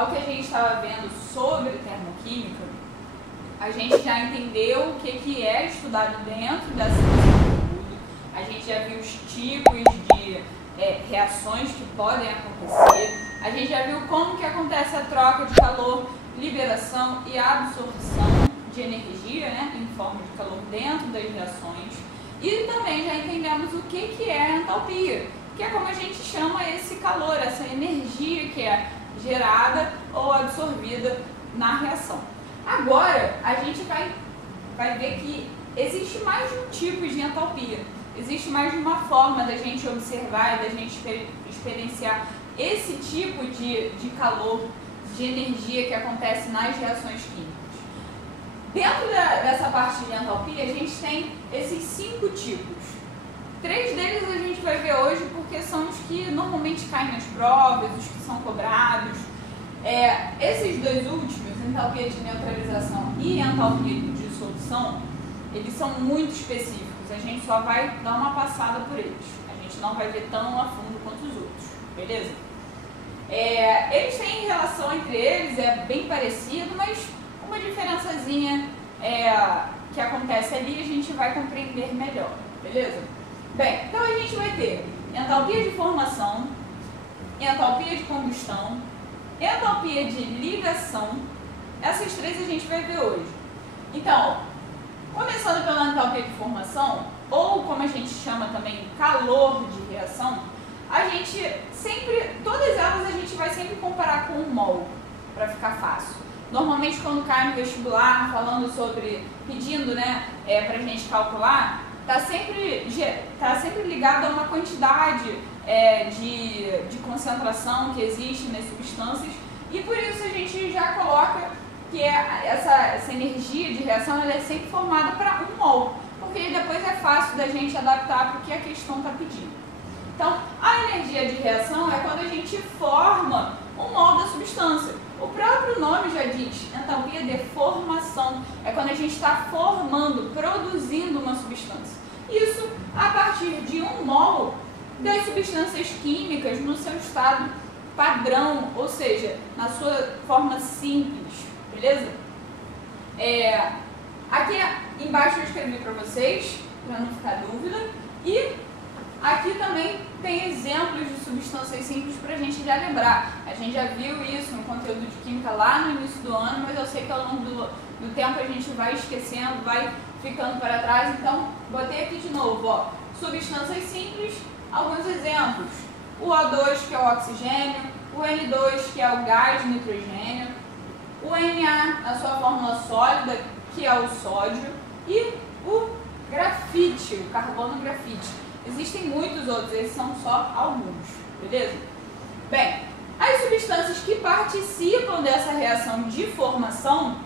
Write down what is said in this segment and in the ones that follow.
ao que a gente estava vendo sobre termoquímica, a gente já entendeu o que é estudado dentro dessa conteúdo, a gente já viu os tipos de reações que podem acontecer, a gente já viu como que acontece a troca de calor, liberação e absorção de energia, né, em forma de calor dentro das reações, e também já entendemos o que é a entalpia, que é como a gente chama esse calor, essa energia que é gerada ou absorvida na reação. Agora, a gente vai ver que existe mais de um tipo de entalpia, existe mais de uma forma da gente observar e da gente experienciar esse tipo de calor, de energia que acontece nas reações químicas. Dentro dessa parte de entalpia, a gente tem esses 5 tipos. 3 deles a gente vai ver hoje porque são os que normalmente caem nas provas, os que são cobrados. Esses 2 últimos, entalpia de neutralização e entalpia de dissolução, eles são muito específicos, a gente só vai dar uma passada por eles. A gente não vai ver tão a fundo quanto os outros, beleza? Eles têm relação entre eles, é bem parecido, mas uma diferençazinha que acontece ali a gente vai compreender melhor, beleza? Bem, então a gente vai ter entalpia de formação, entalpia de combustão, entalpia de ligação. Essas 3 a gente vai ver hoje. Então, começando pela entalpia de formação, ou como a gente chama também calor de reação, a gente sempre, todas elas a gente vai sempre comparar com um mol, para ficar fácil. Normalmente quando cai no vestibular, falando sobre, pedindo, né, para a gente calcular, está sempre ligado a uma quantidade de concentração que existe nas substâncias, e por isso a gente já coloca que essa energia de reação ela é sempre formada para um mol, porque depois é fácil da gente adaptar para o que a questão está pedindo. Então, a energia de reação é quando a gente forma um mol da substância. O próprio nome já diz, entalpia de formação, é quando a gente está formando, produzindo uma substância. Isso a partir de um mol das substâncias químicas no seu estado padrão, ou seja, na sua forma simples, beleza? Aqui embaixo eu escrevi para vocês, para não ficar dúvida, e aqui também tem exemplos de substâncias simples para a gente já lembrar. A gente já viu isso no conteúdo de química lá no início do ano, mas eu sei que ao longo do tempo a gente vai esquecendo, vai ficando para trás, então botei aqui de novo, ó, substâncias simples, alguns exemplos. O O2, que é o oxigênio, o N2, que é o gás nitrogênio, o Na, na sua fórmula sólida, que é o sódio, e o grafite, o carbono grafite. Existem muitos outros, esses são só alguns, beleza? Bem, as substâncias que participam dessa reação de formação,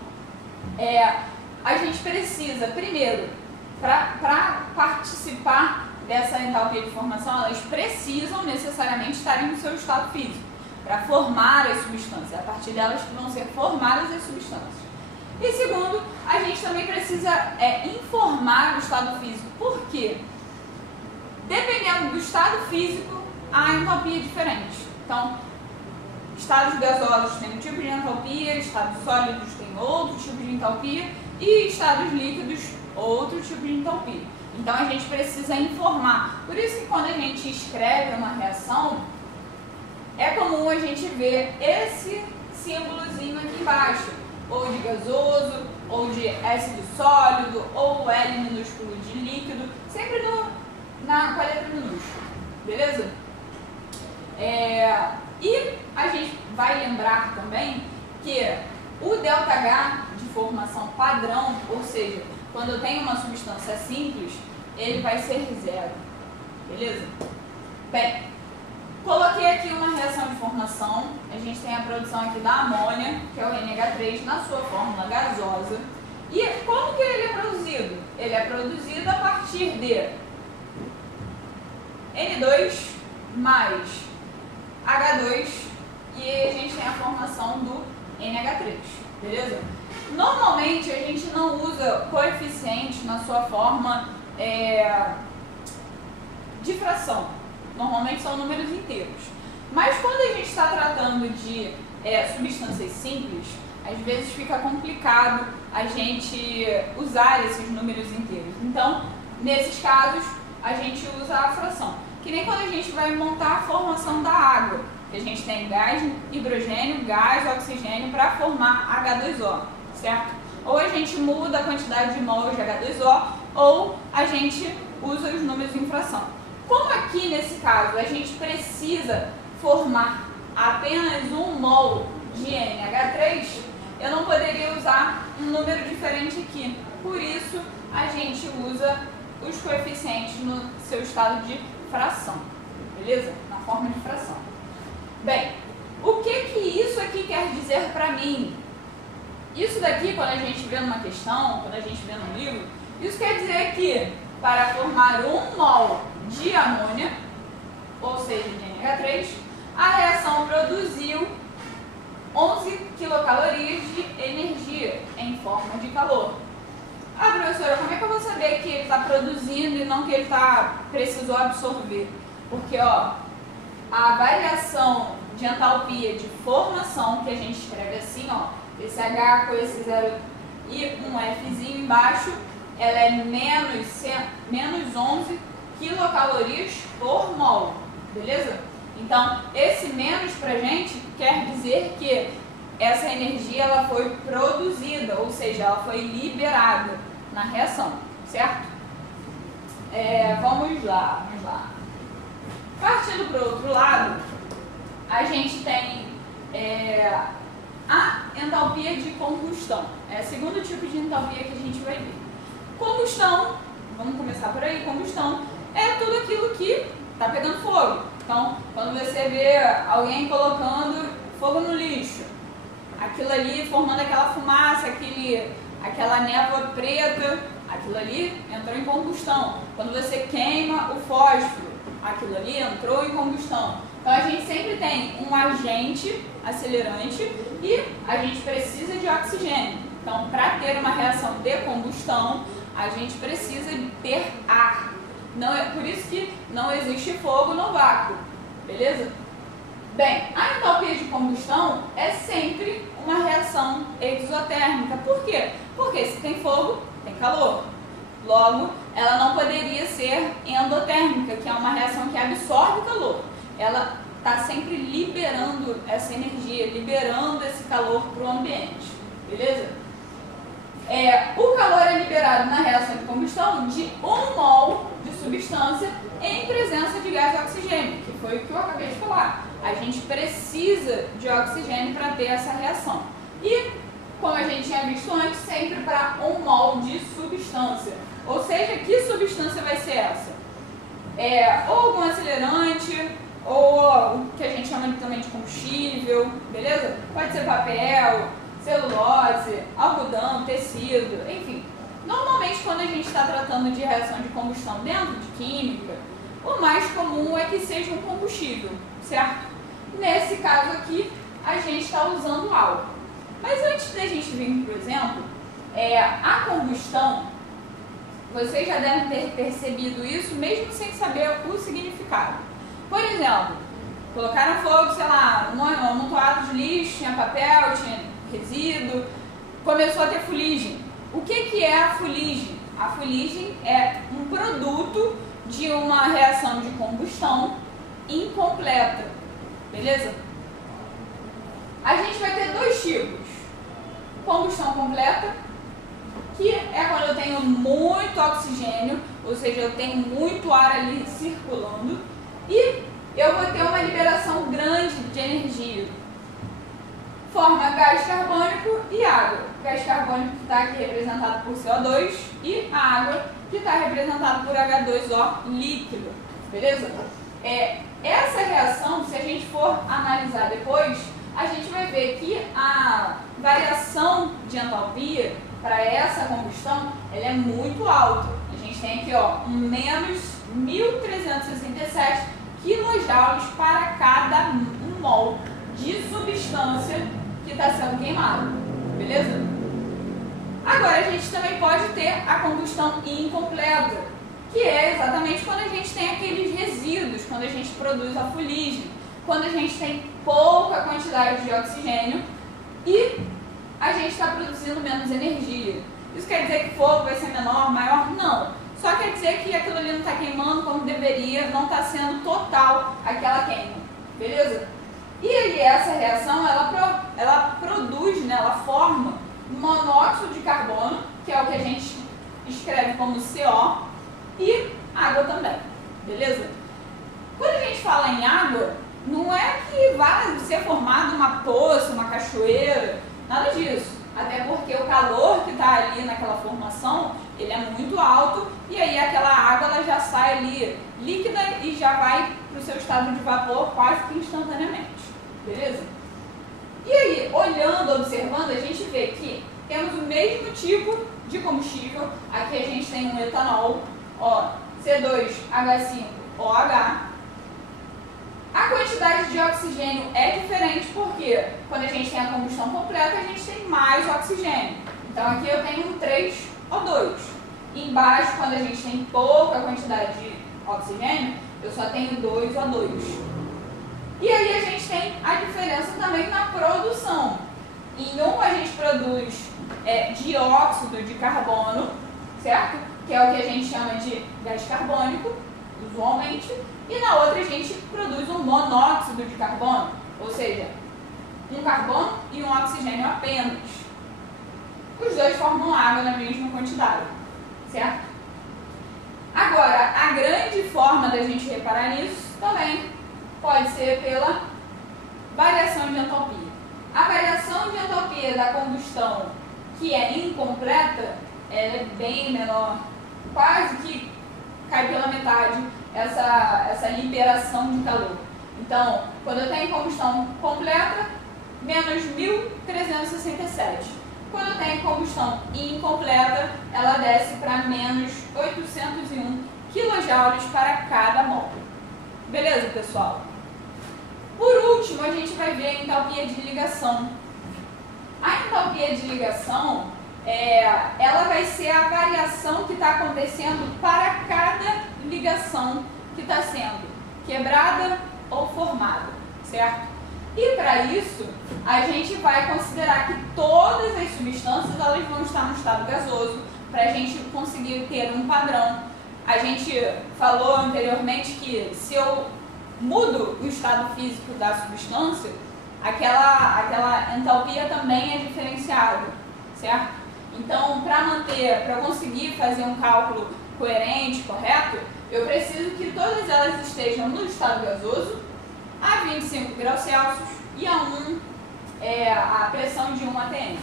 a gente precisa, primeiro, para participar dessa entalpia de formação, elas precisam necessariamente estarem no seu estado físico, para formar as substâncias, a partir delas que vão ser formadas as substâncias. E segundo, a gente também precisa informar o estado físico. Por quê? Dependendo do estado físico, a entalpia é diferente. Então, estados gasosos têm um tipo de entalpia, estados sólidos têm outro tipo de entalpia e estados líquidos, outro tipo de entalpia. Então, a gente precisa informar. Por isso que quando a gente escreve uma reação, é comum a gente ver esse símbolozinho aqui embaixo, ou de gasoso, ou de S de sólido, ou L minúsculo de líquido, sempre com a letra minúscula, beleza? E a gente vai lembrar também que o ΔH de formação padrão, ou seja, quando eu tenho uma substância simples, ele vai ser 0, beleza? Bem, coloquei aqui uma reação de formação, a gente tem a produção aqui da amônia, que é o NH3, na sua fórmula gasosa. E como que ele é produzido? Ele é produzido a partir de N2 mais H2 e a gente tem a formação do NH3, beleza? Normalmente a gente não usa coeficientes na sua forma de fração, normalmente são números inteiros. Mas quando a gente está tratando de substâncias simples, às vezes fica complicado a gente usar esses números inteiros. Então, nesses casos, a gente usa a fração. Que nem quando a gente vai montar a formação da água, que a gente tem gás, hidrogênio, gás, oxigênio para formar H2O, certo? Ou a gente muda a quantidade de mols de H2O, ou a gente usa os números em fração. Como aqui nesse caso a gente precisa formar apenas 1 mol de NH3, eu não poderia usar um número diferente aqui. Por isso, a gente usa os coeficientes no seu estado de fração, beleza? Na forma de fração. Bem, o que isso aqui quer dizer para mim? Isso daqui, quando a gente vê numa questão, quando a gente vê num livro, isso quer dizer que para formar 1 mol de amônia, ou seja, de NH3, a reação produziu 11 quilocalorias de energia em forma de calor. Ah, professora, como é que eu vou saber que ele está produzindo e não que ele precisou absorver? Porque, ó, a variação de entalpia de formação, que a gente escreve assim, ó, esse H com esse 0 e um Fzinho embaixo, ela é menos 11 quilocalorias por mol, beleza? Então, esse menos pra gente quer dizer que essa energia ela foi produzida, ou seja, ela foi liberada na reação, certo? Vamos lá. Partindo para o outro lado, a gente tem a entalpia de combustão. É o segundo tipo de entalpia que a gente vai ver. Combustão, vamos começar por aí, combustão é tudo aquilo que está pegando fogo. Então, quando você vê alguém colocando fogo no lixo, aquilo ali formando aquela fumaça, aquela névoa preta, aquilo ali entrou em combustão. Quando você queima o fósforo, aquilo ali entrou em combustão. Então a gente sempre tem um agente acelerante e a gente precisa de oxigênio. Então, para ter uma reação de combustão, a gente precisa de ter ar. Não é por isso que não existe fogo no vácuo, beleza? Bem, a entalpia de combustão é sempre uma reação exotérmica. Por quê? Porque se tem fogo, tem calor. Logo, ela não poderia ser endotérmica, que é uma reação que absorve calor. Ela está sempre liberando essa energia, liberando esse calor para o ambiente, beleza? O calor é liberado na reação de combustão de 1 mol de substância em presença de gás e oxigênio, que foi o que eu acabei de falar. A gente precisa de oxigênio para ter essa reação. E, como a gente tinha visto antes, sempre para 1 mol de substância. Ou seja, que substância vai ser essa? Ou algum acelerante, ou o que a gente chama também de combustível, beleza? Pode ser papel, celulose, algodão, tecido, enfim. Normalmente, quando a gente está tratando de reação de combustão dentro de química, o mais comum é que seja um combustível, certo? Nesse caso aqui, a gente está usando álcool. Mas antes da gente vir, por exemplo, a combustão, vocês já devem ter percebido isso, mesmo sem saber o significado. Por exemplo, colocaram fogo, sei lá, um amontoado de lixo, tinha papel, tinha resíduo, começou a ter fuligem. O que é a fuligem? A fuligem é um produto de uma reação de combustão incompleta, beleza? A gente vai ter 2 tipos. Combustão completa, que é quando eu tenho muito oxigênio, ou seja, eu tenho muito ar ali circulando, e eu vou ter uma liberação grande de energia. Forma gás carbônico e água. O gás carbônico que está aqui representado por CO2 e a água que está representada por H2O líquido, beleza? Essa reação, se a gente for analisar depois, a gente vai ver que a variação de entalpia para essa combustão ela é muito alta. A gente tem aqui menos 1.367 kJ para cada 1 mol de substância que está sendo queimada, beleza? Agora a gente também pode ter a combustão incompleta, que é exatamente quando a gente tem aqueles resíduos, quando a gente produz a fuligem. quando a gente tem pouca quantidade de oxigênio e a gente está produzindo menos energia. Isso quer dizer que o fogo vai ser menor, maior? Não. Só quer dizer que aquilo ali não está queimando como deveria, não está sendo total aquela queima. Beleza? E aí essa reação, ela produz, né, ela forma monóxido de carbono, que é o que a gente escreve como CO, e água também. Beleza? Quando a gente fala em água, não é que vai ser formada uma poça, uma cachoeira, nada disso. Até porque o calor que está ali naquela formação, ele é muito alto e aí aquela água ela já sai ali líquida e já vai para o seu estado de vapor quase que instantaneamente. Beleza? E aí, olhando, observando, a gente vê que temos o mesmo tipo de combustível. Aqui a gente tem um etanol, ó, C2H5OH. A quantidade de oxigênio é diferente porque quando a gente tem a combustão completa, a gente tem mais oxigênio. Então aqui eu tenho um 3O2. Embaixo, quando a gente tem pouca quantidade de oxigênio, eu só tenho 2O2. E aí a gente tem a diferença também na produção. Em um a gente produz dióxido de carbono, certo? Que é o que a gente chama de gás carbônico, usualmente. E na outra a gente produz um monóxido de carbono, ou seja, um carbono e um oxigênio apenas. Os dois formam água na mesma quantidade, certo? Agora, a grande forma da gente reparar nisso também pode ser pela variação de entropia. A variação de entropia da combustão que é incompleta, ela é bem menor, quase que cai pela metade essa liberação de calor. Então, quando eu tenho combustão completa, menos 1.367. Quando eu tenho combustão incompleta, ela desce para menos 801 kJ para cada mol. Beleza, pessoal? Por último, a gente vai ver a entalpia de ligação. A entalpia de ligação, ela vai ser a variação que está acontecendo para cada ligação que está sendo quebrada ou formada, certo? E para isso, a gente vai considerar que todas as substâncias elas vão estar no estado gasoso para a gente conseguir ter um padrão. A gente falou anteriormente que se eu mudo o estado físico da substância, aquela entalpia também é diferenciada, certo? Então, para eu conseguir fazer um cálculo coerente, correto, eu preciso que todas elas estejam no estado gasoso a 25 graus Celsius e a pressão de 1 atm,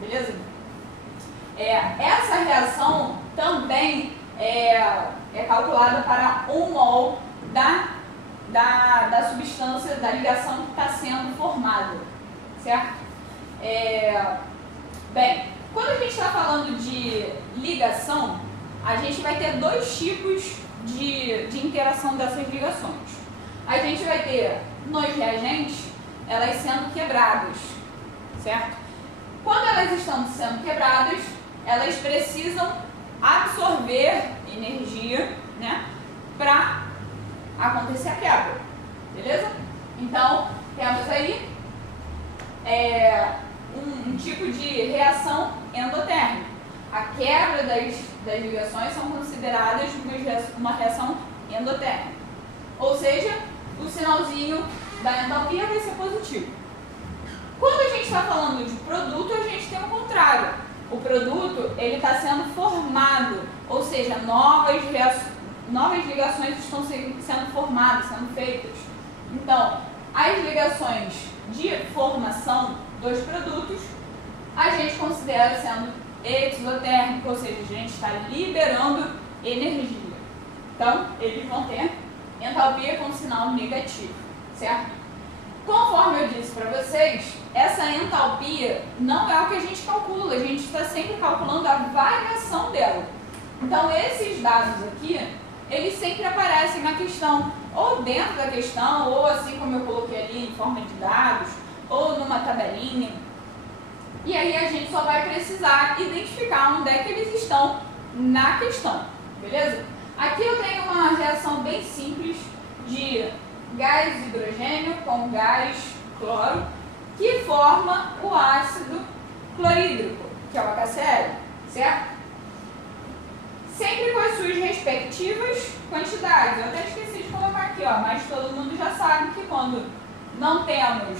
beleza? Essa reação também é calculada para 1 mol da substância, da ligação que está sendo formada, certo? Bem, quando a gente está falando de ligação, a gente vai ter dois tipos de interação dessas ligações. A gente vai ter nos reagentes, elas sendo quebradas, certo? Quando elas estão sendo quebradas, elas precisam absorver energia, né, para acontecer a quebra, beleza? Então, temos aí um tipo de reação endotérmica. A quebra das ligações são consideradas uma reação endotérmica. Ou seja, o sinalzinho da entalpia vai ser positivo. Quando a gente está falando de produto, a gente tem o contrário. O produto ele está sendo formado, ou seja, novas ligações estão sendo formadas, sendo feitas. Então, as ligações de formação dos produtos, a gente considera sendo exotérmico, ou seja, a gente está liberando energia. Então, eles vão ter entalpia com sinal negativo, certo? Conforme eu disse para vocês, essa entalpia não é o que a gente calcula, a gente está sempre calculando a variação dela. Então, esses dados aqui, eles sempre aparecem na questão, ou dentro da questão, ou assim como eu coloquei ali em forma de dados, ou numa tabelinha. E aí a gente só vai precisar identificar onde é que eles estão na questão, beleza? Aqui eu tenho uma reação bem simples de gás hidrogênio com gás cloro, que forma o ácido clorídrico, que é o HCl, certo? Sempre com as suas respectivas quantidades. Eu até esqueci de colocar aqui, ó, mas todo mundo já sabe que quando não temos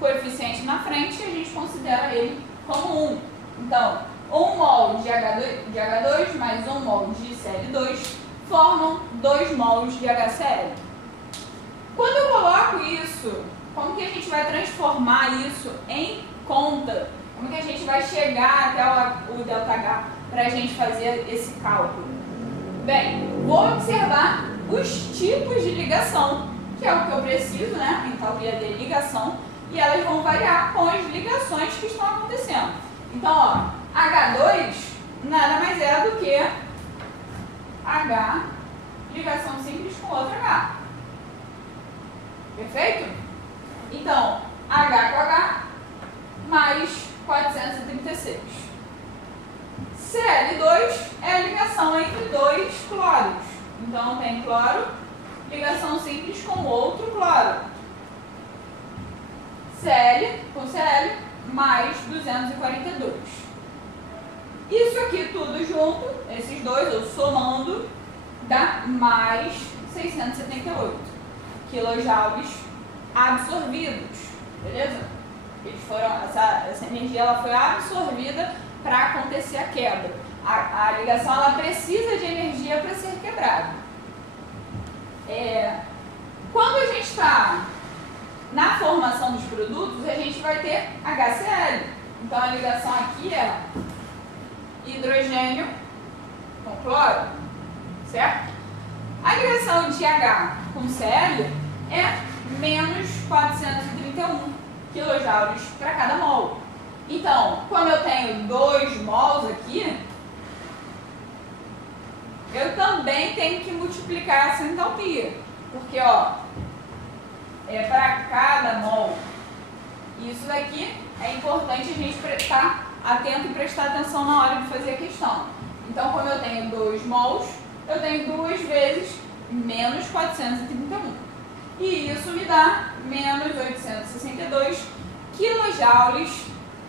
coeficiente na frente, a gente considera ele como 1. Então, 1 mol de H2 mais 1 mol de Cl2 formam 2 mols de HCl. Quando eu coloco isso, como que a gente vai transformar isso em conta? Como que a gente vai chegar até o ΔH para a gente fazer esse cálculo? Bem, vou observar os tipos de ligação, que é o que eu preciso, né? Entalpia de ligação, e elas vão variar com as ligações que estão acontecendo. Então, ó, H2 nada mais é do que H, ligação simples com outro H. Perfeito? Então, H com H mais 436. Cl2 é a ligação entre dois cloros. Então, tem cloro, ligação simples com outro cloro. Cl com Cl mais 242. Isso aqui tudo junto, esses dois, eu somando, dá mais 678 quilojoules absorvidos. Beleza? Eles foram, essa energia ela foi absorvida para acontecer a quebra. A ligação ela precisa de energia para ser quebrada. Quando a gente está na formação dos produtos, a gente vai ter HCl. Então a ligação aqui é hidrogênio com cloro, certo? A ligação de H com Cl é menos 431 quilojoules para cada mol. Então, como eu tenho 2 mols aqui, eu também tenho que multiplicar essa entalpia. Porque, ó, para cada mol. Isso daqui é importante a gente estar atento e prestar atenção na hora de fazer a questão. Então, como eu tenho 2 mols, eu tenho 2 vezes menos 431. E isso me dá menos 862 quilojoules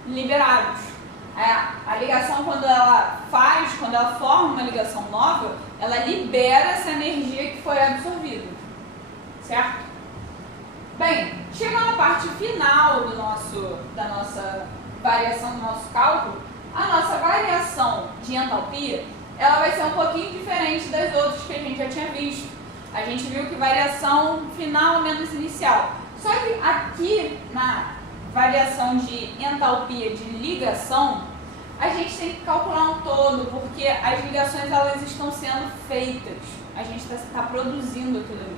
liberados. A ligação, quando ela forma uma ligação nova, ela libera essa energia que foi absorvida. Certo? Bem, chegando na parte final da nossa variação, do nosso cálculo, a nossa variação de entalpia, ela vai ser um pouquinho diferente das outras que a gente já tinha visto. A gente viu que variação final menos inicial. Só que aqui, na variação de entalpia de ligação, a gente tem que calcular um todo, porque as ligações elas estão sendo feitas. A gente está produzindo aquilo ali.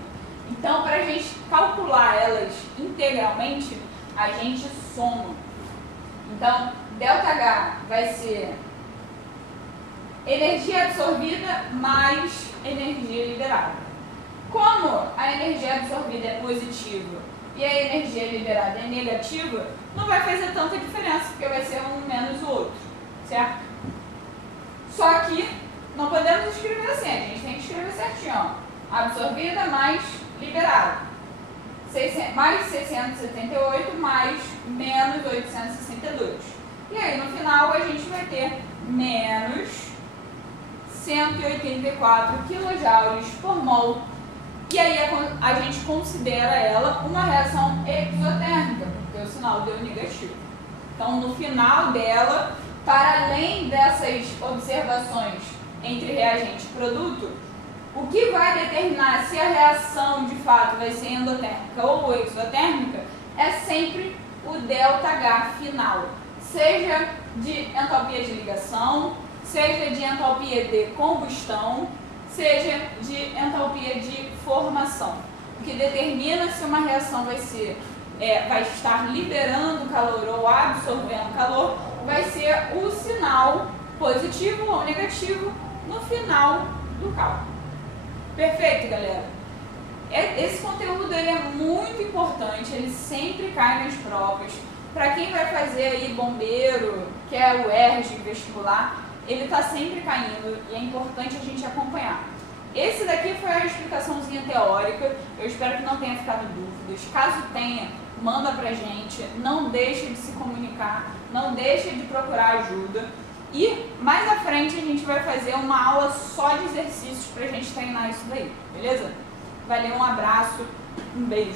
Então, para a gente calcular elas integralmente, a gente soma. Então, ΔH vai ser energia absorvida mais energia liberada. Como a energia absorvida é positiva e a energia liberada é negativa, não vai fazer tanta diferença, porque vai ser um menos o outro, certo? Só que não podemos escrever assim, a gente tem que escrever certinho, ó. Absorvida mais liberada. Mais 678 mais menos 862. E aí no final a gente vai ter menos 184 quilojoules por mol. E aí a gente considera ela uma reação exotérmica, porque o sinal deu negativo. Então no final dela, para além dessas observações entre reagente e produto, o que vai determinar se a reação de fato vai ser endotérmica ou exotérmica é sempre o ΔH final, seja de entalpia de ligação, seja de entalpia de combustão, seja de entalpia de formação. O que determina se uma reação vai estar liberando calor ou absorvendo calor vai ser o sinal positivo ou negativo no final do cálculo. Perfeito, galera? Esse conteúdo ele é muito importante, ele sempre cai nas provas. Para quem vai fazer aí bombeiro, que é o ERG vestibular, ele está sempre caindo e é importante a gente acompanhar. Esse daqui foi a explicaçãozinha teórica, eu espero que não tenha ficado dúvidas. Caso tenha, manda pra gente, não deixe de se comunicar, não deixe de procurar ajuda. E mais à frente a gente vai fazer uma aula só de exercícios pra gente treinar isso daí, beleza? Valeu, um abraço, um beijo.